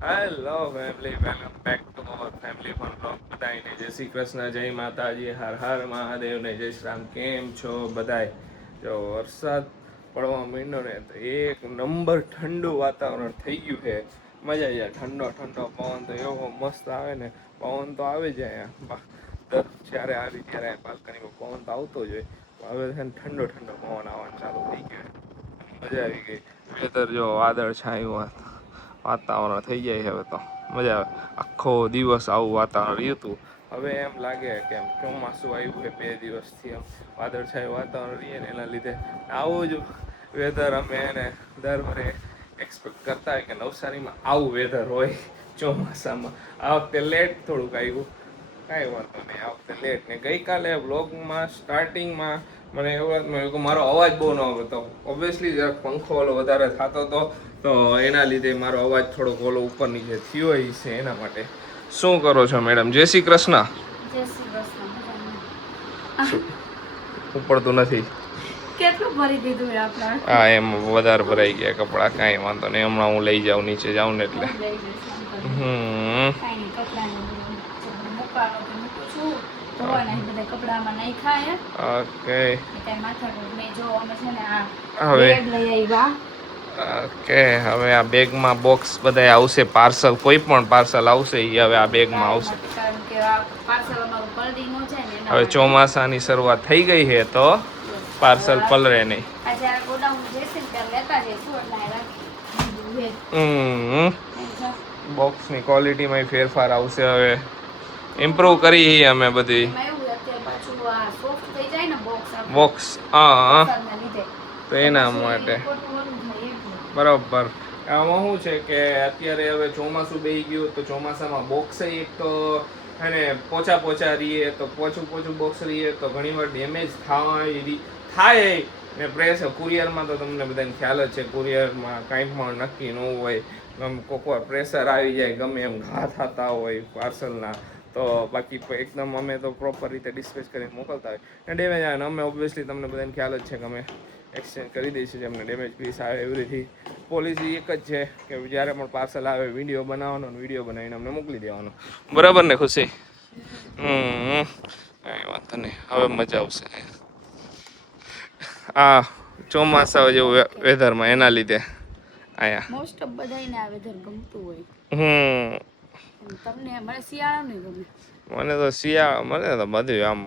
Hello family, welcome back to our family fun blog. બધાને જય શ્રી કૃષ્ણ, જય માતાજી, હર હર મહાદેવ ને જય શ્રી રામ. કેમ છો બધાય? જો વરસાદ પડવા માંડ્યો ને તો એક નંબર ઠંડુ વાતાવરણ થઈ ગયું છે. મજા જાય. ઠંડો ઠંડો પવન તો એવો મસ્ત આવે ને, પવન તો આવી જાય જ્યારે આવી ત્યારે બાલ્કનીમાં પવન તો આવતો જ હોય. હવે છે ને ઠંડો ઠંડો પવન આવવાનું ચાલુ થઈ ગયો. મજા આવી ગઈ. વેધર જો વાદળ છાયું વાતાવરણ થઈ જાય. હવે તો મજા આવે. આખો દિવસ આવું વાતાવરણ રહ્યું હતું. હવે એમ લાગે કે એમ ચોમાસું આવ્યું હોય 2 દિવસથી. એમ વાદળછાયું વાતાવરણ રહીએ ને એના લીધે આવું જ વેધર અમે એને દર વખતે એક્સપેક્ટ કરતા હોય કે નવસારીમાં આવું વેધર હોય ચોમાસામાં. આ વખતે લેટ થોડુંક આવ્યું, કાંઈ વાંધો નહીં. આ વખતે લેટ ને ગઈકાલે વ્લોગમાં સ્ટાર્ટિંગમાં મને એવું કે મારો અવાજ બહુ ન આવતો. ઓબ્વિયસલી જરાક પંખો ઓલો વધારે થતો હતો તો એના લીધે મારો અવાજ થોડોક ઓલો ઉપર નીચે થયો છે. એના માટે શું કરો છો મેડમ? જય શ્રી કૃષ્ણ. જય શ્રી કૃષ્ણ. ઉપડતું નથી. કેટલું ભરી દીધું આપણે? હા, એમ વધારે ભરાઈ ગયા કપડાં. કાંઈ વાંધો નહીં, હમણાં હું લઈ જાઉં, નીચે જાઉં ને એટલે. ઓકે, હવે આ બેગમાં બોક્સ બધા આવશે. પાર્સલ, કોઈ પણ પાર્સલ આવશે એ હવે આ બેગમાં આવશે. હવે ચોમાસાની શરૂઆત થઈ ગઈ છે તો પાર્સલ પલરે નહીં. બોક્સની ક્વોલિટીમાં ફેરફાર આવશે. હવે ઇમ્પ્રૂવ કરી અમે બધી બોક્સ. હા, તો એના માટે બરાબર. આમાં શું છે કે અત્યારે હવે ચોમાસું બેસી ગયું તો ચોમાસામાં બોક્સ એક તો અને પોચા રહીએ તો પોચું બોક્સ રહીએ તો ઘણીવાર ડેમેજ થાય ને. પ્રેસ કુરિયરમાં તો તમને બધાને ખ્યાલ જ છે, કુરિયરમાં કાંઈ પણ નક્કી ન હોય. કોઈક વાર પ્રેશર આવી જાય, ગમે એમ ઘા થતા હોય પાર્સલના. તો બાકી એકદમ અમે તો પ્રોપર રીતે ડિસ્પેચ કરીને મોકલતા હોય ને. ડેમેજ આવે ને અમે ઓબ્વિયસલી તમને બધાને ખ્યાલ જ છે કે અમે એક્સચેન્જ કરી દઈશું. જેમને ડેમેજ પીસ આવે એવરીથી પોલિસી એક જ છે કે જ્યારે પણ પાર્સલ આવે વિડીયો બનાવવાનો, વિડીયો બનાવીને અમને મોકલી દેવાનો. બરાબર ને ખુશી? કાંઈ વાંધો નહીં, હવે મજા આવશે આ ચોમાસા જેવું વેધરમાં. એના લીધે આયા મોસ્ટ ઓફ બધાને આ વેધર ગમતું હોય. તમને? મને શિયાળો નહીં ગમે. મને તો બધું આમ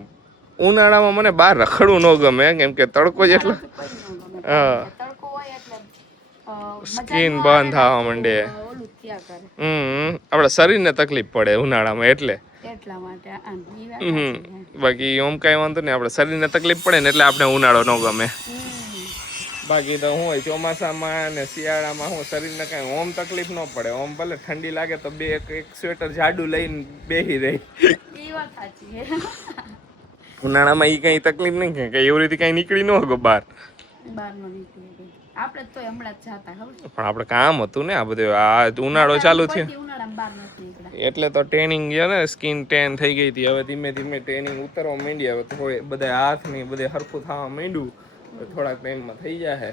ઉનાળામાં મને બહાર રખડવું ન ગમે, કેમ કે તડકો જ એટલો. હા, તડકો હોય એટલે સ્કિન બંધ થવા માંડે. આપણા શરીરને તકલીફ પડે ઉનાળામાં એટલે. એટલા માટે બાકી ઓમ કઈ વાંધો નહીં. આપણે શરીરને તકલીફ પડે ને એટલે આપણે ઉનાળો ન ગમે. બાકી તો શું હોય ચોમાસામાં ને શિયાળામાં શું શરીરને કાંઈ ઓમ તકલીફ ન પડે. ઓમ ભલે ઠંડી લાગે તો એક સ્વેટર જાડું લઈને બેસી રહી. ઉનાળામાં એ કઈ તકલીફ નહીં કે એવી રીતે કઈ નીકળી ન હોય બહાર. આપણે તો હમણાં જ જાતા ખબર. પણ આપણે કામ હતું ને આ બધું. આ ઉનાળો ચાલુ થયો એટલે તો ટેનિંગ છે ને, સ્કિન ટેન થઈ ગઈ હતી. હવે ધીમે ધીમે ટેનિંગ ઉતરવા માંડી. હવે થોડે બધા હાથ ને બધે હરખું થવા માંડ્યું. થોડાક ટાઈમમાં થઈ જાય.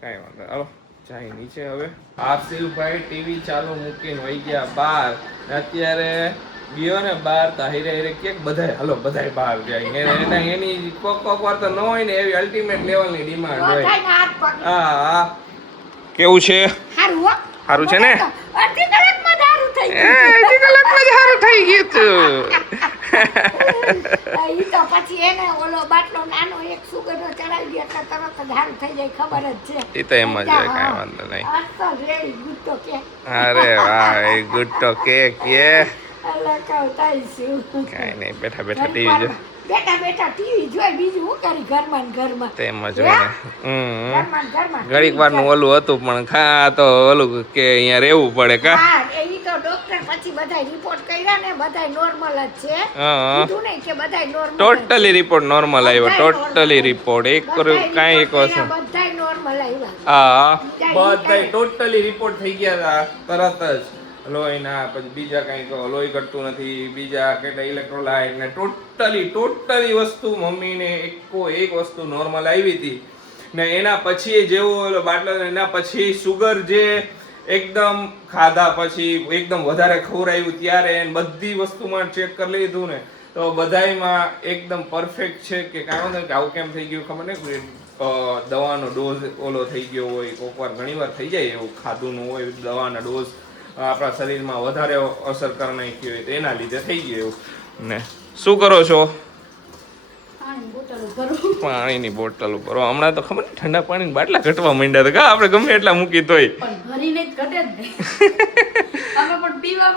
કાંઈ વાંધો. હાલો જાય નીચે. હવે આરસીભાઈ ટીવી ચાલુ મૂકીને વહી ગયા બહાર. અત્યારે ગયો ને બહાર તો હારે કે બધાય હાલો બધાય બહાર જાય. એની કોક વાર તો ન હોય ને એવી અલ્ટિમેટ લેવલની ડિમાન્ડ હોય. હા, કેવું છે? સારું છે ને? અડધી કલાકમાં જ સારું થઈ ગયું તું. ઈ તો પછી એને ઓલો બાટલો નાનો એક સુગરનો ચડાવી દે એટલે તરત જ સારું થઈ જાય, ખબર જ છે. ઈ તો એમ જ હોય, કાંઈ વાંધો નહીં. અસલ રેડી ગુડ તો કે. અરે વાહ, ગુડ તો કે અલ્લા કાવ તાઈશું. કાંઈ નહીં, બેઠા બેઠા ટીવી જો. બેઠા ટીવી જોઈ, બીજું શું કરી ઘરમાં. તેમ જ હોય ને. ઘડીક વારનું ઓલું હતું પણ તો ઓલું કે અહીંયા રહેવું પડે કા. ઈ તો ડોક્ટર પછી બધાય રિપોર્ટ કર્યા ને બધાય નોર્મલ જ છે. કીધું નહીં કે બધાય નોર્મલ. ટોટલી રિપોર્ટ નોર્મલ આવ્યો. ટોટલી રિપોર્ટ કાંઈ એક વસ્તુ. બધાય નોર્મલ આવ્યા. હા, બધાય ટોટલી રિપોર્ટ થઈ ગયા હતા તરત જ. લોહીના પછી બીજા કંઈક લોહી ઘટતું નથી, બીજા કેટલા ઇલેક્ટ્રોલાઇટ ને ટોટલી વસ્તુ મમ્મીને એક વસ્તુ નોર્મલ આવી હતી ને. એના પછી જેવો બાટલો એના પછી સુગર જે એકદમ ખાધા પછી એકદમ વધારે ખવડાવ્યું ત્યારે એને બધી વસ્તુમાં ચેક કરી લીધું ને તો બધાયમાં એકદમ પરફેક્ટ છે કે કાંઈ વાંધો નહીં કે આવું કેમ થઈ ગયું ખબર નહીં દવાનો ડોઝ ઓલો થઈ ગયો હોય કોઈક વાર ઘણી વાર થઈ જાય એવું ખાધુંનું હોય દવાના ડોઝ આપણા શરીરમાં વધારે અસર કરી નાખી હોય તો એના લીધે થઈ ગયું એવું ને શું કરો છો પાણીની બોટલ ઉપર હમણાં તો ખબર નહીં ઠંડા પાણીની બાટલા ઘટવા માંડ્યા હતા કા આપણે ગમે એટલા મૂકી તોય ભરીને જ ઘટે જ નહીં અમે પણ પીવા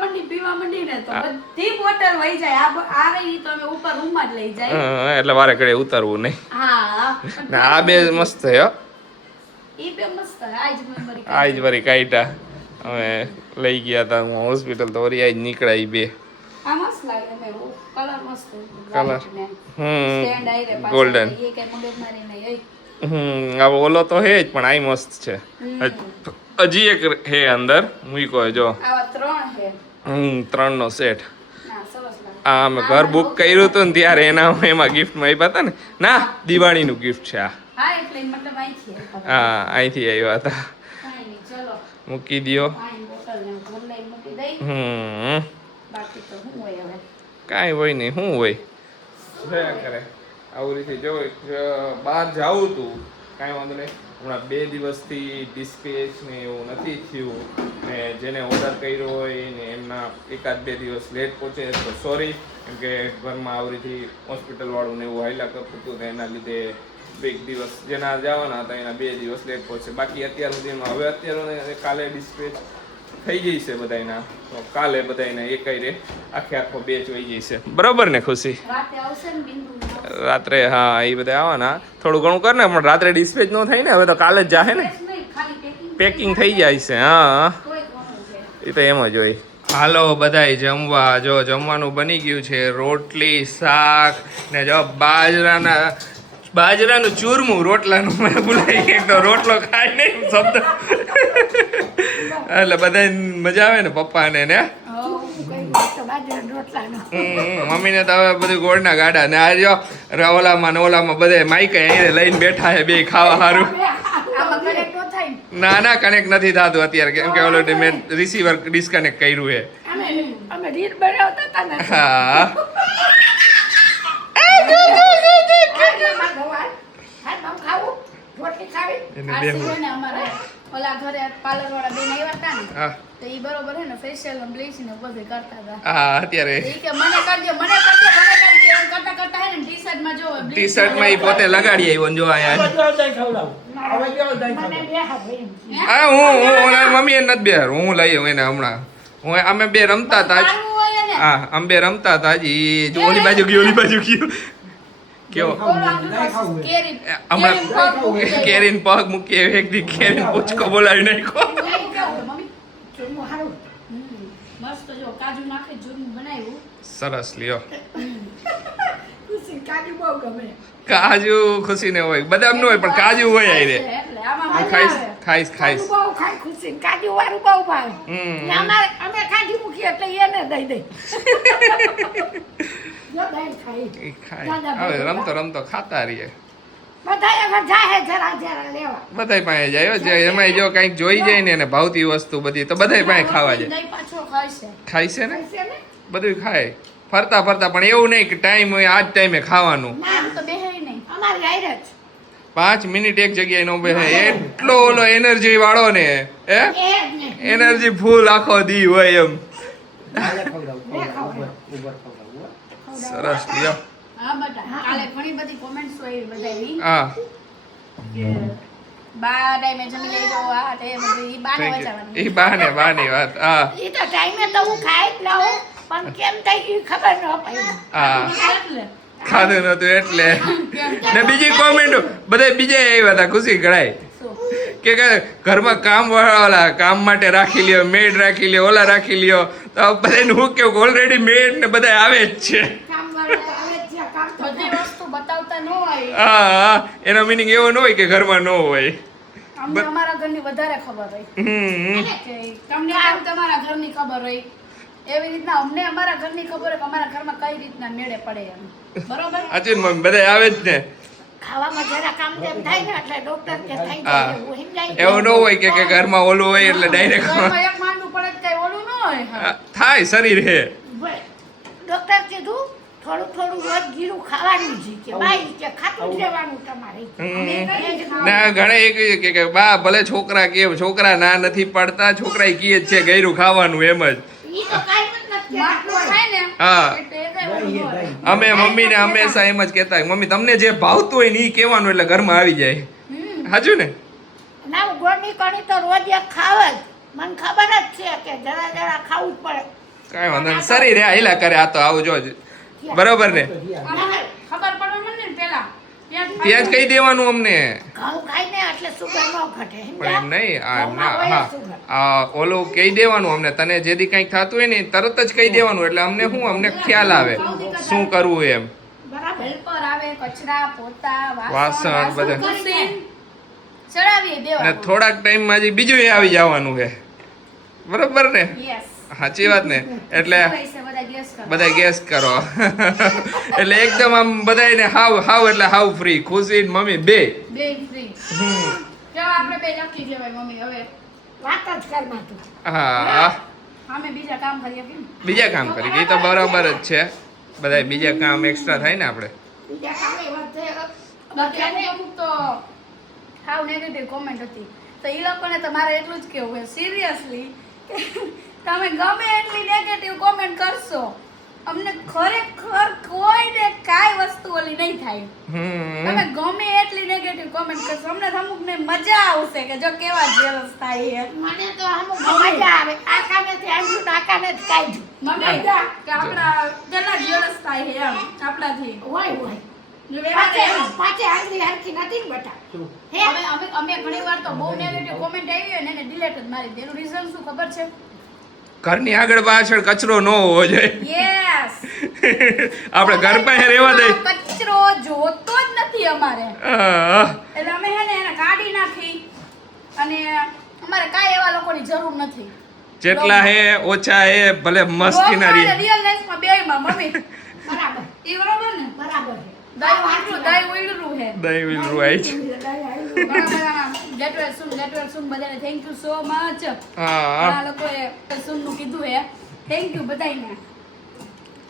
માંડી ને તો બધી બોટલ વહી જાય આ રહી તો અમે ઉપર રૂમમાં જ લઈ જાય એટલે વારે ઘડે ઉતારવું નહીં હા ને આ બે મસ્ત છે હો ઈ બે મસ્ત આજ આજ વરી કાઢ્યા અમે લઈ ગયા હતા હું હોસ્પિટલ તો વરી આજ નીકળ્યા ઈ બે આ મસ્ત લાગે મે કલર મસ્ત કલર સ્ટેન્ડ આઈ રે પાછળ ગોલ્ડન એ કઈ મગજ મારી નહીં હવે ઓલો તો હે જ પણ આઈ મસ્ત છે હજી એક હે અંદર મૂકો જો આવા ત્રણ છે 3 નો સેટ ના સરસ લાગે આ અમે ઘર બુક કર્યું હતું ને ત્યારે એમાં ગિફ્ટમાં આપ્યા હતા ને ના દિવાળીનું ગિફ્ટ છે આ હા એટલે મતલબ આઈ છે હા અહીંથી આવ્યા હતા કાઈ નહીં ચલો મૂકી દ્યો પાણી બોટલ ને ઘર લઈ મૂકી દઈ બાકી તો હું હોય હવે કાંઈ હોય નહીં શું હોય જોયા કરે આવું રીતે જો બહાર જાવું હતું કાંઈ વાંધો નહીં હમણાં 2 દિવસથી ડિસ્પેચ ને એવું નથી થયું ને જેને ઓર્ડર કર્યો હોય ને એમના 1-2 દિવસ લેટ પહોંચે તો સોરી કેમ કે ઘરમાં આવી રીતે હોસ્પિટલવાળું ને એવું હાઈલા કરતું હતું તો એના લીધે 2 દિવસ જેના જવાના હતા એના 2 દિવસ લેટ પહોંચે બાકી અત્યાર સુધીમાં હવે અત્યારે કાલે ડિસ્પેચ થઈ જશે બધાયના તો કાલે બધાયના એકાઈ આખો બેચ વહી જશે બરોબર ને ખુશી રાતે આવશે ને બિંદુ રાત્રે હા એ બધા આવવાના થોડું ઘણું કર ને પણ રાત્રે ડિસ્પેચ ન થાય ને હવે તો કાલે જ જાહે ને પેકિંગ થઈ જાય છે હા એ તો એમ જ હોય હાલો બધાય જમવા જો જમવાનું બની ગયું છે રોટલી શાક ને જો બાજરાનું ચૂરમું રોટલાનું મને ભૂલાઈ ગયું તો રોટલો ખાય નહીં શબ્દ એટલે બધા મજા આવે ને પપ્પાને ને મમ્મીને તો હવે બધું ગોળના ગાડા ને આ જો ઓલામાં ને ઓલામાં બધે માઈક અહીં લઈને બેઠા છે બે ખાવા સારું ના ના કનેક્ટ નથી થતું અત્યારે કેમ કે ઓલરેડી મેં રિસીવર ડિસ્કનેક્ટ કર્યું છે હા ઓલા ઘરે પાર્લર વાળા બેન આવ્યા હતા ને તો ઈ બરોબર હે ને ફેશિયલ અને બ્લીચિંગ ને બધું કરતા હતા હા અત્યારે ઈ કે મને કરજો એમ કરતા કરતા હે ને ટી-શર્ટ માં જો ટી-શર્ટ માં ઈ પોતે લગાડી આવ્યો જો આયા હા હું મમ્મી એ નથી બેર હું લઈ આવ્યો એને હમણાં હું અમે બે રમતા હતા હા અમે બે રમતા હતા હજી જો ઓલી બાજુ ગયો કેવો હમણાં કેરીન પગ મૂકી એક દી કેરીન પૂચકો બોલાવી નાખ્યો મસ્ત જો કાજુ નાખે જુરમું બનાવ્યું સરસ લ્યો કાજુ બહુ ગમે કાજુ ખુશી ને હોય બદામ ન હોય પણ કાજુ હોય આઈ રે એટલે આમાં ખાઈશ બહુ ખાય ખુશી કાજુ વાળું બહુ ભાવે અમે કાજુ મૂકીએ એટલે એને દઈ દઈ જો દઈ ખાઈ હવે રમતો ખાતા રહીએ બધાય આગળ જાય જરા લેવા બધાય પાસે જાય જે એમાં જો કંઈક જોઈ જાય ને એને ભાવતી વસ્તુ બધી તો બધાય પાસે ખાવા જાય દહીં પાછો ખાશે ખાય છે ને બધું ખાય ફરતા પણ એવું નહીં કે ટાઈમ હોય આ જ ટાઈમે ખાવાનું આમ તો બેહે નહીં અમારી આયરે જ 5 મિનિટ એક જગ્યાએ નો બેસે એટલો ઓલો એનર્જી વાળો ને હે એનર્જી ફૂલ આખો દી હોય એમ સરસ લ્યો હા બટા કાલે ઘણી બધી કોમેન્ટ્સ આવી બધાની હા બા ટાઈમે જમી લેજો આ તે બધું ઈ બાને વચાવવાની ઈ બાની વાત હા ઈ તો ટાઈમે તો હું ખાઈ જ લઉં પણ કેમ થઈ ગયું ખબર ન પડી હા એટલે ખાધું નતું એટલે ને બીજી કોમેન્ટ બધા બીજા આવ્યા હતા ખુશી ગળાય કે ઘરમાં કામ વાળા કામ માટે રાખી લ્યો મેડ રાખી લ્યો ઓલા રાખી લ્યો તો બધાને હું કેવું ઓલરેડી મેડ ને બધા આવે જ છે બધી વસ્તુ બતાવતા ન હોય હા એનો મીનિંગ એવો ન હોય કે ઘરમાં ન હોય અમને અમારા ઘરની વધારે ખબર હોય કે તમને આમ તમારા ઘરની ખબર હોય એવી રીતના અમને અમારા ઘરની ખબર હોય કે અમારા ઘરમાં કઈ રીતના મેળે પડે એમ બરોબર સાચું મમ્મી બધા આવે જ ને ખાવામાં જરા કામ તેમ થાય ને એટલે ડોક્ટર કે થઈ હા. જાય એવું સમજાય એવું ન હોય કે ઘરમાં ઓલું હોય એટલે ડાયરેક્ટ ઘરમાં એક માંડવું પડે તો કઈ ઓલું ન હોય થાય શરીર હે ડોક્ટર કીધું થોડું થોડું રોજ જીરું ખાવાનું છે કે ભાઈ કે ખાતું જ રહેવાનું તમારે ના ઘણા એક કે બા ભલે છોકરા કે છોકરા ના નથી પાડતા છોકરા કહે જ છે ગયરું ખાવાનું એમ જ ઈ તો કાંઈ જ નથી માટલું થાય ને હા. એટલે એ કઈ ઓલું ન હોય. અમે મમ્મીને હંમેશા એમ જ કહેતા મમ્મી તમને જે ભાવતું હોય ને એ કહેવાનું એટલે ઘરમાં આવી જાય સાચું ને ના હું ગોળની કણી તો રોજ એક ખાવ જ મને ખબર જ છે કે જરા જરા ખાવું જ પડે કાંઈ વાંધો નહીં શરીર હે હિલા કરે આ તો આવું જો બરોબર ને આમાં ખબર પડવા માંડે ને પેલા ત્યાં જ કહી દેવાનું અમને ઘઉં ખાઈને એટલે સુગર ન ઘટે પણ એમ નહીં આ એમને ઘઉંમાં હોય હા સુગર. આ ઓલું કહી દેવાનું અમને તને જેથી કંઈક થતું હોય ને તરત જ કહી દેવાનું એટલે અમને શું અમને ખ્યાલ આવે શું કરવું એમ બરાબર હેલ્પર આવે કચરા પોતા વાસણ બધા. ઘસીને ચડાવી ને દેવાનું થોડાક ટાઈમમાં હજી બીજું આવી જવાનું છે બરોબર ને યસ સાચી વાત ને એટલે બધા ગેસ કરો બધા ગેસ કરો એટલે એકદમ આમ બધાને હાવ હાવ એટલે હાવ ફ્રી ખુશી ને મમ્મી બે બે ફ્રી જો આપણે બે લખી લેવાય મમ્મી હવે વાત જ કરમાં તું હા અમે બીજા કામ કરીએ કેમ બીજા કામ કરી એ તો બરાબર જ છે બધા બીજા કામ એક્સ્ટ્રા થાય ને આપણે બીજા કામે વધે બાકી અમુક તો હાવ નેગેટિવ કોમેન્ટ હતી તો એ લોકોને તો મારે એટલું જ કહેવું છે સિરિયસલી તમે ગમે એટલી નેગેટિવ કોમેન્ટ કરશો અમને ખરેખર કોઈને કાંઈ વસ્તુ ઓલી નહીં થાય તમે ગમે એટલી નેગેટિવ કોમેન્ટ કરશો અમને તો અમુકને મજા આવશે કે જો કેવા જેલસ થાય છે મને તો અમુક મજા આવે આ કામેથી આવ્યું તો આ કામેથી કાઢ્યું મને કે આપણા કેટલા જેલસ થાય છે એમ આપણાથી હોય હોય જો એવા પાછે એમ. પાછે આંગળી હરખી નથી ને બટા હે અમે ઘણી વાર તો બહુ નેગેટિવ કોમેન્ટ આવી હોય ને એને ડિલીટ જ મારી દે એનું રીઝન શું ખબર છે ઘરની આગળ પાછળ કચરો ન હોવો જોઈએ યસ આપણે ઘર પાસે રહેવા દે કચરો જોતો જ નથી અમારે એટલે અમે હે ને એને કાઢી નાખી અને અમારે કાંઈ એવા લોકોની જરૂર નથી જેટલા હે ઓછા હે ભલે મસ્તી ના રહી રિયલ લાઈફમાં બેયમાં મમ્મી બરાબર ઈ બરોબર ને બરાબર દાઈ ઉઈડરું હે દહીં વિલ રાઈટ ગેટ વેલ સૂન બધાને થેન્ક યુ સો મચ હા આ લોકોએ સૂનનું કીધું હે થેન્ક યુ બધાને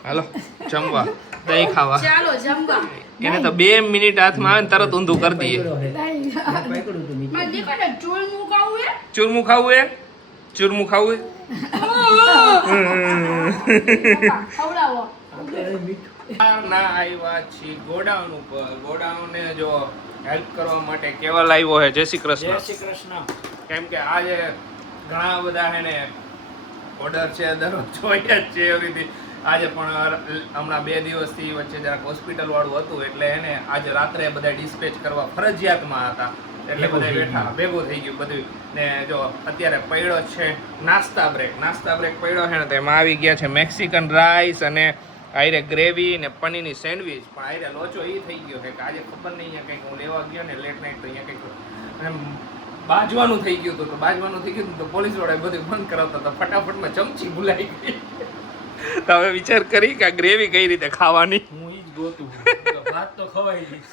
હાલો જમવા દહીં ખાવા ચાલો જમવા એને તો 2 મિનિટ હાથમાં આવે ને તરત ઊંધું કરી દઈએ મારી દીકરીને ચૂલ મુકાવું હે ચૂરમું ખાવું હે ચૂરમું ખાવું ખવડાવો ના આવ્યા છીએ ગોડાઉન ઉપર ગોડાઉન ને જો હેલ્પ કરવા માટે કેવલ આવ્યો હે જય શ્રી કૃષ્ણ કેમ કે આજે ઘણા બધા હે ને ઓર્ડર છે દરરોજ જોઈએ જ છે એવી રીતે આજે પણ હમણાં 2 દિવસથી વચ્ચે જરાક હોસ્પિટલ વાળું હતું એટલે એને આજે રાત્રે બધા ડિસ્પેચ કરવા ફરજિયાતમાં હતા એટલે બધા બેઠા ભેગું થઈ ગયું બધું ને જો અત્યારે પડ્યો છે નાસ્તા બ્રેક પડ્યો છે ને તો એમાં આવી ગયા છે મેક્સિકન રાઈસ અને આયરે ગ્રેવી ને પનીરની સેન્ડવિચ પણ આયરે લોચો એ થઈ ગયો છે કે આજે ખબર નહીં અહીંયા કંઈક હું લેવા ગયો ને લેટ નાઇટ તો અહીંયા કંઈક એમ બાજવાનું થઈ ગયું હતું તો બાજવાનું થઈ ગયું હતું તો પોલીસ વાળાએ બધું બંધ કરાવતા હતા ફટાફટમાં ચમચી ભૂલાઈ ગઈ તો હવે વિચાર કરી કે આ ગ્રેવી કઈ રીતે ખાવાની હું ઈ જ ગોતું ભાત તો ખવાઈ જઈશ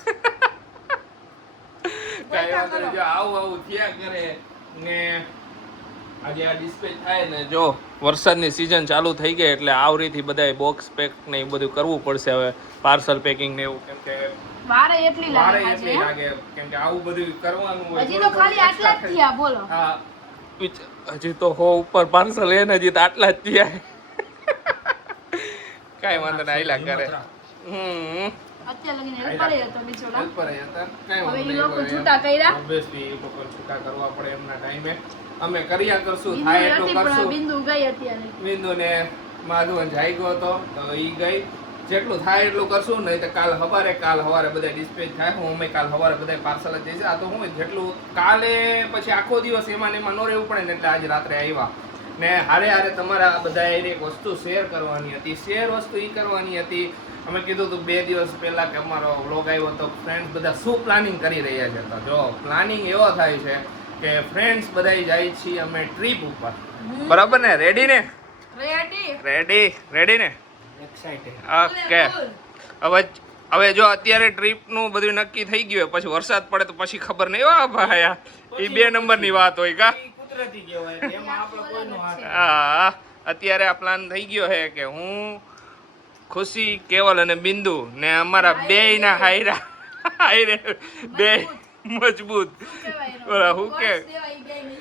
કાંઈ વાંધો નહીં, જો આવું થયા કરે ને આજે આ ડિસ્પેચ થાય ને જો વરસાદની સિઝન ચાલુ થઈ ગઈ એટલે આવરીથી બધાય બોક્સ પેક ને એ બધું કરવું પડશે હવે પાર્સલ પેકિંગ ને એવું કેમ કે વારે એટલી વારે લાગે એટલી લાગે કેમ કે આવું બધું કરવાનું હોય હજી તો ખાલી આટલા જ થયા બોલો હા હજી તો હો ઉપર પાર્સલ એને હજી તો આટલા જ થયા કાંઈ વાંધો નહીં આયલા કરે અત્યારે લગીને હેલ્પર હતો બિચારા હેલ્પર હતા કાંઈ હવે વાંધો ઈ નહીં લોકો છૂટા કર્યા ઓબ્વિયસલી એ લોકો છૂટા કરવા પડે એમના ટાઈમે અમે કર્યા કરશું થાય એટલું કરશું બિંદુ ગઈ અત્યારે બિંદુ ને માધવન જાગ્યો હતો તો ઈ ગઈ જેટલું થાય એટલું કરશું નહીં તો કાલ સવારે બધા ડિસ્પેચ થાય હું અમે કાલ સવારે બધા પાર્સલ જ જઈશ આ તો હું જેટલું કાલે પછી આખો દિવસ એમાં ને એમાં ન રહેવું પડે ને એટલે આજે રાત્રે આવ્યા ને હારે તમારા બધા એક વસ્તુ શેર કરવાની હતી વસ્તુ ઈ કરવાની હતી અમે કીધું હતું 2 દિવસ પહેલા કે અમારો વ્લોગ આવ્યો તો ફ્રેન્ડ્સ બધા શું પ્લાનિંગ કરી રહ્યા છે તો જો પ્લાનિંગ એવો થાય છે કે ફ્રેન્ડ્સ બધા જાય છીએ અમે ટ્રીપ ઉપર બરાબર ને રેડી ને રેડી રેડી ને એક્સાઇટેડ ઓકે હવે હવે જો અત્યારે ટ્રીપનું બધું નક્કી થઈ ગયું હોય, પછી વરસાદ પડે તો પછી ખબર નહીં હો ભાઈ, એ 2 નંબરની વાત હોય કા. ઈ કુદરતી કહેવાય એમાં આપણે કોઈનો હાથ હા અત્યારે આ પ્લાન થઈ ગયો છે કે હું, ખુશી, કેવલ અને બિંદુ ને અમારા બેયના હાયરા હાયરે બે મજબૂત ઓલા હું કે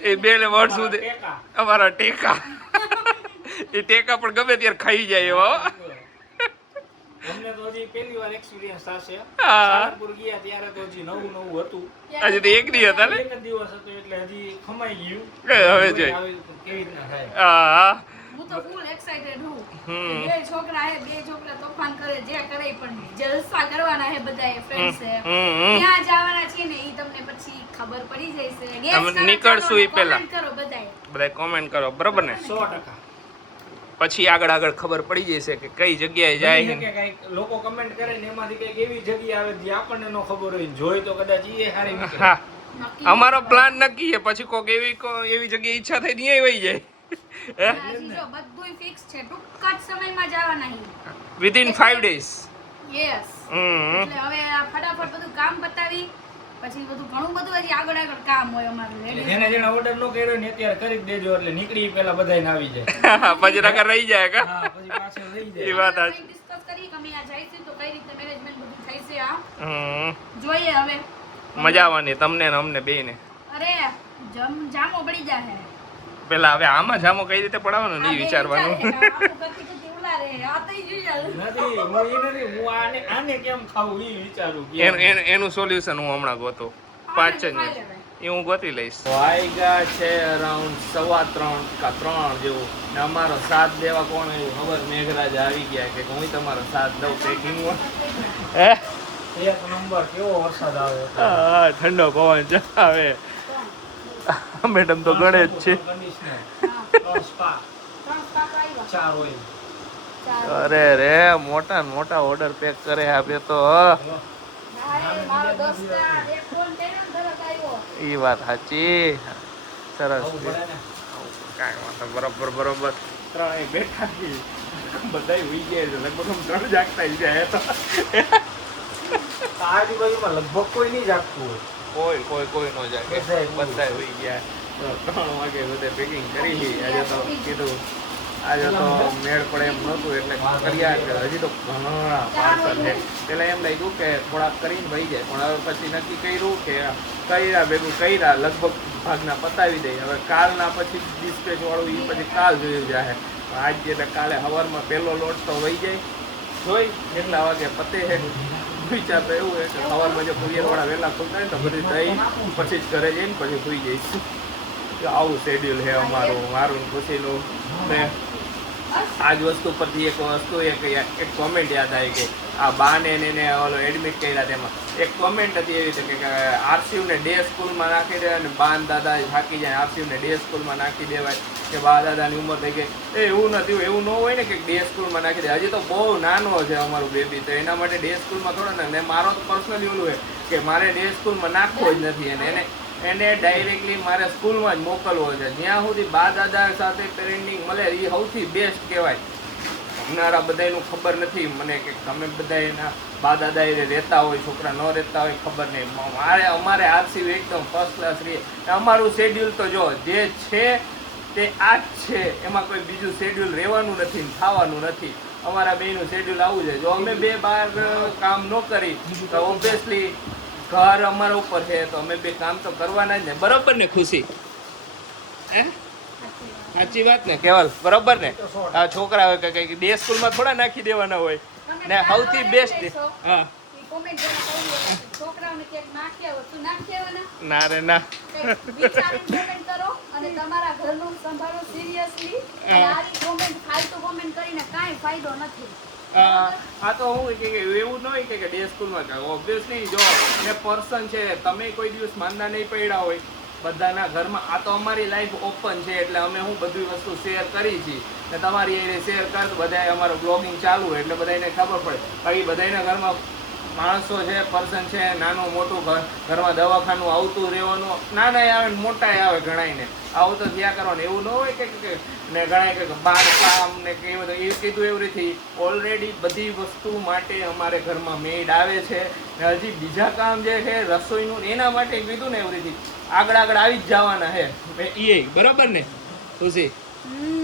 એ બે વર્ષ સુધી ટેકા. અમારા ટેકા એ ટેકા પણ ગમે ત્યારે ખાઈ જાય એવા હો. અમને તો હજી પહેલી વાર એક્સપિરિયન્સ થશે. હા. સારંગપુર ગયા ત્યારે તો હજી નવું હતું. હજી તો એક દી હતા ને. એક જ દિવસ હતો એટલે હજી ખમાઈ ગયું. હવે જોઈ. આવી કેવી રીતના થાય. હા હું તો ફૂલ એક્સાઇટેડ હું. હમ. બે છોકરા તોફાન કરે જે કરે પણ જલસા કરવાના હે બધાએ ફ્રેન્ડ્સ હે. હમ. ત્યાં જવાના છે ને ઈ તમને પછી ખબર પડી જશે. Guess અમે કરો, નીકળશું ચાલો ઈ પહેલા. comment કરો બધાએ. બધા કોમેન્ટ કરો બરાબર ને, 100%. પછી આગળ ખબર પડી જશે કે કઈ જગ્યાએ જાય બની છે. શકે કાંઈક લોકો કમેન્ટ કરે ને એમાંથી કંઈક એવી જગ્યા આવે જે આપણને ન ખબર હોય ને જોઈ તો કદાચ ઈ સારી નીકળે. હા નક્કી અમારો પ્લાન નક્કી છે, પછી કોક એવી જગ્યાએ ઈચ્છા થઈ ત્યાં વહી જાય હજી જો બધુંય ફિક્સ છે. ટૂંક જ સમયમાં જવાના હી. Within 5 days. યસ. હમ. એટલે હવે આ ફટાફટ બધું કામ પતાવી પછી ઘણું બધું હજી આગળ કામ હોય અમારું એટલે ladies. જેને જેને ઓર્ડર ન કર્યો ને અત્યારે કરી જ દેજો એટલે નીકળી પહેલા બધાને આવી જાય. પછી નકર રહી જાય કા. હા પછી પાછળ રહી એ જાય. વાત કંઈક સાચી. discuss કરી કે અમે આ જઈશું તો કઈ રીતે મેનેજમેન્ટ બધું થઈ છે આ હમ. જોઈએ હવે. મજા આવવાની તમને ને અમને બેયને. અરે જામો પડી જાહે. પેલા હવે આમાં જામો કઈ રીતે પડાવવાનો નહીં વિચારવાનું. નથી હું આને કેમ ખાવું ઈ વિચારું કે એનું સોલ્યુશન હું હમણાં ગોતું. 5 જ મિનિટ એ હું ગોતી લઈશ. વાયગા છે અરાઉન્ડ 3:15 કા 3 જેવું ને અમારો સાથ દેવા કોણ આવ્યું ખબર? મેઘરાજ આવી ગયા કે હું તમારો સાથ દઉં પેકિંગ હે. એક નંબર કેવો વરસાદ આવે હા ઠંડો પવન આવે. મેડમ તો ગણે જ છે. કન્ડિશનર સ્પા 4 ઓઇલ અરે રે મોટા ને મોટા ઓર્ડર પેક કરે આપે તો. ઈ વાત સાચી. સરસ આવું પડે ને. કાંઈ વાંધો બરોબર ત્રણેય બેઠા છીએ. બધાય હુઈ ગયા છે લગભગ આમ 3 જાગતા જાય તો આ આજુબાજુમાં લગભગ કોઈ નહીં જાગતું હોય. કોઈ નો જાગે. બધા હુઈ ગયા. તો 3 વાગે બધે પેકિંગ કરી લીધી. આજે તો કીધું આજે તો મેળ પડે એમ નહોતું એટલે કર્યા કે હજી તો ઘણા પાર્સલ છે. પેલા એમ લાગ્યું કે થોડાક કરીને વહી જાય પણ હવે પછી નક્કી કર્યું કે કર્યા લગભગ ભાગના પતાવી દઈએ. હવે કાલના પછી ડિસ્પેચ વાળું એ પછી કાલ જોયું જાય. આજે એટલે કાલે સવારમાં પહેલો લોટ તો વહી જાય. જોઈ કેટલા વાગે પતે છે વિચાર તો એવું છે કે સવારમાં જો કુરિયર વાળા વહેલા ખુલતા હોય તો બધી દહીં પછી જ ઘરે જઈને પછી સુઈ જઈશું. આવું શેડ્યુલ છે અમારું, મારું ને ખુશીનું. ને આજ વસ્તુ પરથી એક વસ્તુ એક કોમેન્ટ યાદ આવી ગઈ. આ બાને એને ઓલો એડમિટ કર્યા તેમાં એક કોમેન્ટ હતી એવી રીતે કે આરસીયુને ડે સ્કૂલમાં નાખી દે અને બાન દાદા થાકી જાય આરસીયુને ડે સ્કૂલમાં નાખી દેવાય કે બા દાદાની ઉંમર થઈ ગઈ. એવું નથી, એવું ન હોય ને કે ડે સ્કૂલમાં નાખી દે. હજી તો બહુ નાનો છે અમારું બેબી, તો એના માટે ડે સ્કૂલમાં થોડા ને મારો તો પર્સનલી ઓલું છે કે મારે ડે સ્કૂલમાં નાખવો જ નથી. એને ડાયરેક્ટલી મારે સ્કૂલમાં જ મોકલવો છે. જ્યાં સુધી બા દાદા સાથે પેરેન્ટિંગ મળે એ સૌથી બેસ્ટ કહેવાય. અમારા બધાનું ખબર નથી મને કે તમે બધા એના બા દાદા એ રહેતા હોય, છોકરા ન રહેતા હોય ખબર નહીં. અમારે આરસીયુ એકદમ ફર્સ્ટ ક્લાસ રહીએ. અમારું શેડ્યુલ તો જો જે છે તે આ જ છે, એમાં કોઈ બીજું શેડ્યુલ રહેવાનું નથી ને થવાનું નથી. અમારા બેયનું શેડ્યુલ આવું છે. જો અમે બે બહાર કામ ન કરી તો ઓબ્વિયસલી ઘર અમારા ઉપર છે તો અમે બે કામ તો કરવાના જ ને. બરોબર ને ખુશી? હે સાચી વાત ને કેવલ? બરોબર ને? આ છોકરા હોય કે કઈ ડે સ્કૂલમાં થોડા નાખી દેવાના હોય ને સૌથી બેસ્ટ. હા છોકરાઓને ક્યાંક નાખ્યા હોય તું નાખી દેવાના ના રે ના. વિચારીને કોમેન્ટ કરો અને તમારા ઘરનું સંભાળો સિરિયસલી. આરી કોમેન્ટ ફાલતુ કોમેન્ટ કરીને કાંઈ ફાયદો નથી. આ તો હું કે એવું ન હોય કે ડે સ્કૂલમાં ઓબ્વિયસલી જો એ પર્સન છે, તમે કોઈ દિવસ માંદા નહીં પડ્યા હોય બધાના ઘરમાં. આ તો અમારી લાઈફ ઓપન છે એટલે અમે હું બધી વસ્તુ શેર કરી છીએ ને તમારી એને શેર કર. બધા અમારું બ્લોગિંગ ચાલુ હોય એટલે બધાને ખબર પડે. બાકી બધાના ઘરમાં માણસો છે, પર્સન છે, નાનું મોટું ઘરમાં દવાખાનું આવતું રહેવાનું, નાના આવે ને મોટા આવે ઘણાઈને આવું તો થયા કરવાનું. એવું ન હોય કે ને ઘણા કે બાંધકામ ને કે એ કીધું એવરીથી ઓલરેડી બધી વસ્તુ માટે અમારે ઘરમાં મેડ આવે છે ને હજી બીજા કામ જે છે રસોઈનું એના માટે કીધું ને એવરીથી આગળ આવી જ જવાના છે એ બરાબર ને ખુશી?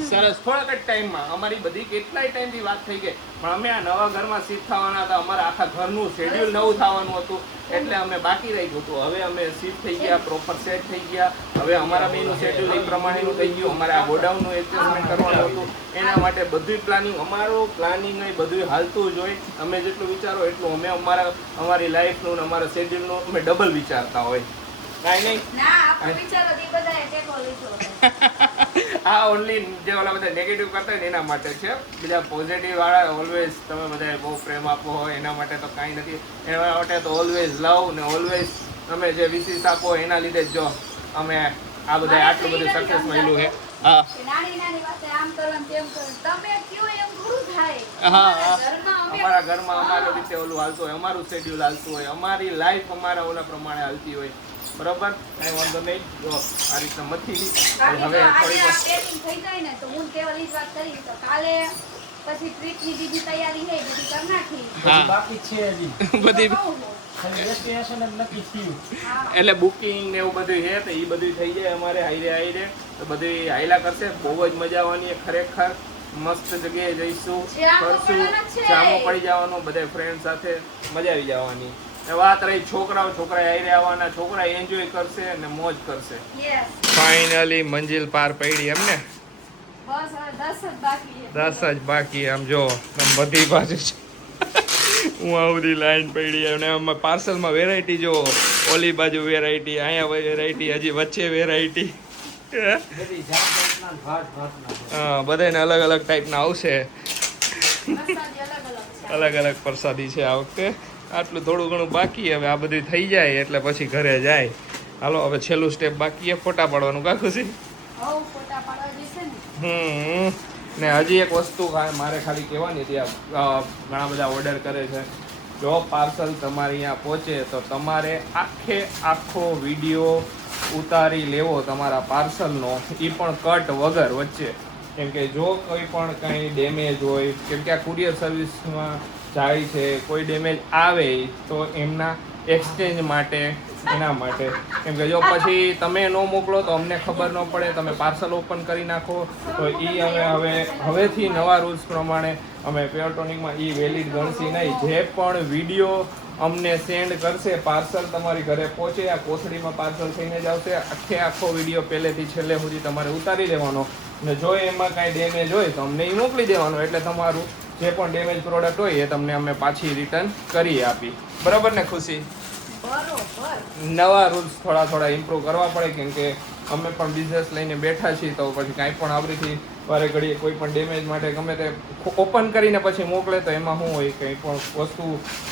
સરસ. થોડાક જ ટાઈમમાં અમારી બધી કેટલાય ટાઈમથી વાત થઈ ગઈ, પણ અમે આ નવા ઘરમાં શિફ્ટ થવાના હતા, અમારા આખા ઘરનું શેડ્યુલ નવું થવાનું હતું એટલે અમે બાકી રહી ગયું હતું. હવે અમે શિફ્ટ થઈ ગયા, પ્રોપર સેટ થઈ ગયા. હવે અમારા બેનું શેડ્યુલ એ પ્રમાણેનું થઈ ગયું. અમારે આ ગોડાઉનનું એડજસ્ટમેન્ટ કરવાનું હતું, એના માટે બધું પ્લાનિંગ અમારું પ્લાનિંગ બધું હાલતું જ હોય. તમે જેટલું વિચારો એટલું અમે અમારી લાઈફનું ને અમારા શેડ્યુલનું અમે ડબલ વિચારતા હોય. કાંઈ નહીં આ ઓનલી જે ઓલા બધા નેગેટિવ કરતા હોય ને એના માટે છે. બીજા પોઝિટિવ વાળા ઓલવેઝ તમે બધા બહુ પ્રેમ આપો હોય એના માટે તો કાંઈ નથી. એના માટે તો ઓલવેઝ લવ ને ઓલવેઝ તમે જે વિશેષ આપો એના લીધે જ જો અમે આ બધા આટલું બધું સક્સેસ મળ્યું છે. હા અમારા ઘરમાં અમારી રીતે ઓલું હાલતું હોય, અમારું શેડ્યુલ હાલતું હોય, અમારી લાઈફ અમારા ઓલા પ્રમાણે હાલતી હોય. બરોબર, કઈ વાંધો નહીં. જો આ રીતના મથી હવે થોડી થઈ જાય ને તો હું કેવલ ઈ જ વાત કરી તો કાલે પછી ટ્રીપની બીજી તૈયારી છે બધી કરી નાખી. બાકી છે હજી બધી ડેસ્ટિનેશન જ નક્કી થયું. એટલે બુકિંગ ને એવું બધું છે તો એ બધું થઈ જાય અમારે હાઈરે તો બધું હાઈલા કરશે. બહુ જ મજા આવવાની ખરેખર. મસ્ત જગ્યાએ જઈશું, ફરશું, જામો પડી જવાનું, બધા ફ્રેન્ડ સાથે મજા આવી જવાની. વાત રહી છોકરા હાઈરે આવવાના, છોકરા એન્જોય કરશે અને મોજ કરશે. ફાઇનલી મંજિલ પાર પડી એમને. બસ હવે 10 જ બાકી છે. 10 જ બાકી. આમ જો બધી બાજુ છે હું આવડી લાઈન પડી અને આમાં પાર્સલમાં વેરાયટી જો ઓલી બાજુ વેરાયટી, અહીંયા વેરાયટી, હજી વચ્ચે વેરાયટી. હા બધાને અલગ અલગ ટાઈપના આવશે. અલગ અલગ પ્રસાદી છે આ વખતે. આટલું થોડું ઘણું બાકી. હવે આ બધું થઈ જાય એટલે પછી ઘરે જાય. હાલો હવે છેલ્લું સ્ટેપ બાકી છે, ફોટા પાડવાનું. કા ખુશી? ને હજી એક વસ્તુ મારે ખાલી કહેવાની હતી. ઘણા બધા ઓર્ડર કરે છે. જો પાર્સલ તમારે અહીંયા પહોંચે તો તમારે આખો વિડીયો ઉતારી લેવો તમારા પાર્સલનો, એ પણ કટ વગર વચ્ચે. કેમ કે જો કોઈ પણ કંઈ ડેમેજ હોય, કેમ કે આ કુરિયર સર્વિસમાં જાય છે, કોઈ ડેમેજ આવે તો એમના એક્સચેન્જ માટે, એના માટે. કેમ કે જો પછી તમે ન મોકલો તો અમને ખબર ન પડે, તમે પાર્સલ ઓપન કરી નાખો તો એ અમે હવેથી નવા રૂલ્સ પ્રમાણે અમે પેટ્રોનિકમાં એ વેલિડ ગણશી નહીં. જે પણ વિડીયો અમને સેન્ડ કરશે, પાર્સલ તમારી ઘરે પહોંચે, આ કોથળીમાં પાર્સલ થઈને જ આવશે. આખો વિડીયો પહેલેથી છેલ્લે સુધી તમારે ઉતારી લેવાનો ને જો એમાં કાંઈ ડેમેજ હોય તો અમને એ મોકલી દેવાનો. એટલે તમારું જે પણ ડેમેજ પ્રોડક્ટ હોય એ તમને અમે પાછી રિટર્ન કરી આપી. બરાબર ને ખુશી? નવા રૂલ્સ થોડા ઇમ્પ્રૂવ કરવા પડે. કેમ કે અમે પણ બિઝનેસ લઈને બેઠા છીએ તો પછી કાંઈ પણ આવરીથી વારે ઘડીએ કોઈ પણ ડેમેજ માટે ગમે તે ઓપન કરીને પછી મોકલે તો એમાં શું હોય, કંઈ પણ વસ્તુ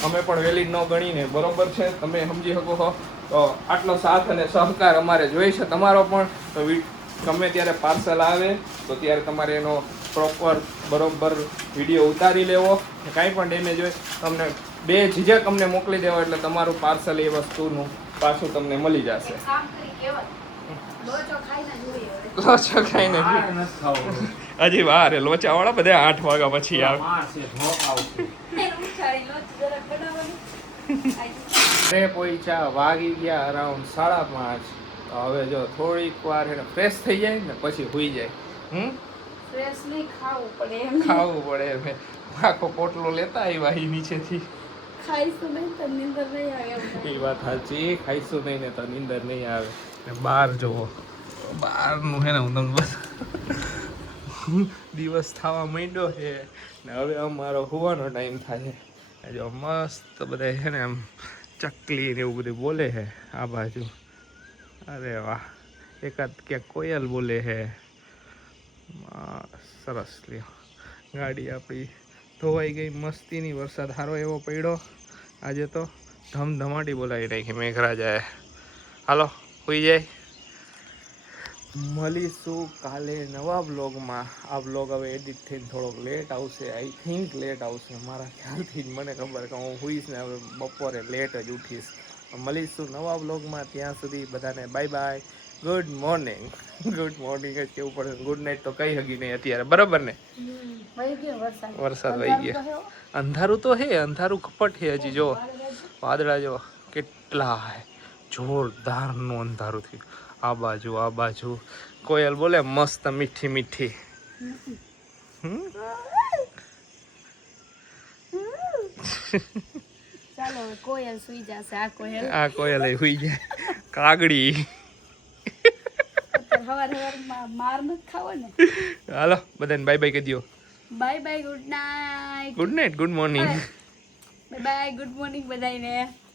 અમે પણ વેલિડ ન ગણીને. બરોબર છે, તમે સમજી શકો છો. તો આટલો સાથ અને સહકાર અમારે જોઈએ છે તમારો પણ. તો ગમે ત્યારે પાર્સલ આવે તો ત્યારે તમારે એનો પ્રોપર બરોબર વિડીયો ઉતારી લેવો. કાંઈ પણ ડેમેજ હોય તમને બે ઝીઝક અમને મોકલી દેવો એટલે તમારું પાર્સલ એ વસ્તુનું પાછું તમને મળી જશે. લોચો ખાઈને હજી વાર લોચા વાળા બધા 8 વાગ્યા પછી આવે. પહોંચ્યા વાગી ગયા અરાઉન્ડ 5:30. હવે જો થોડીક વાર એને ફ્રેશ થઈ જાય ને પછી સુઈ જાય. ખાવું પડે. આખો પોટલો લેતા આવ્યા અહીં નીચેથી. એ વાત સાચી, ખાઈશું નહીં ને તો નીંદર નહીં આવે. બહાર જોવો, બહારનું છે ને હું તમને દિવસ થવા માંડ્યો છે ને હવે અમારો સુવાનો ટાઈમ થાય છે. જો મસ્ત બધા છે ને આમ ચકલી ને એવું બધું બોલે છે આ બાજુ. અરે વાહ, એકાદ ક્યાંક કોયલ બોલે છે. સરસ. લ્યો ગાડી આપણી ધોવાઈ ગઈ મસ્તીની. વરસાદ સારો એવો પડ્યો આજે તો. ધમધમાટી બોલાવી રાખી મેઘરાજાએ. હાલો સુઈ જાય. મળીશું કાલે નવા બ્લોગમાં. આ બ્લોગ હવે એડિટ થઈને થોડોક લેટ આવશે, આઈ થિંક લેટ આવશે મારા ખ્યાલથી જ. મને ખબર કે હું હુઈશ ને હવે બપોરે લેટ જ ઉઠીશ. મળીશું નવા બ્લોગમાં. ત્યાં સુધી બધાને bye bye, good morning. Good morning જ કેવું પડે, ગુડ નાઇટ તો કઈ હગી નહીં અત્યારે, બરાબર ને? વહી ગયો વરસાદ. વરસાદ વહી ગયો. અંધારું તો હે, અંધારું કપટ હે હજી. જો વાદળા જો કેટલા હે, જોરદારનું અંધારું થયું. આ બાજુ કોયલ બોલે મસ્ત મીઠી મીઠી. ચાલો હવે કોયલ સુઈ જશે. આ કોયલ એ હુઈ જાય. કાગડી. સવાર માર નથી ખાવો ને. હાલો બધાને બાય બાય કહી દો. Bye bye, good night. Good night, good morning. Bye bye, good morning બધાને.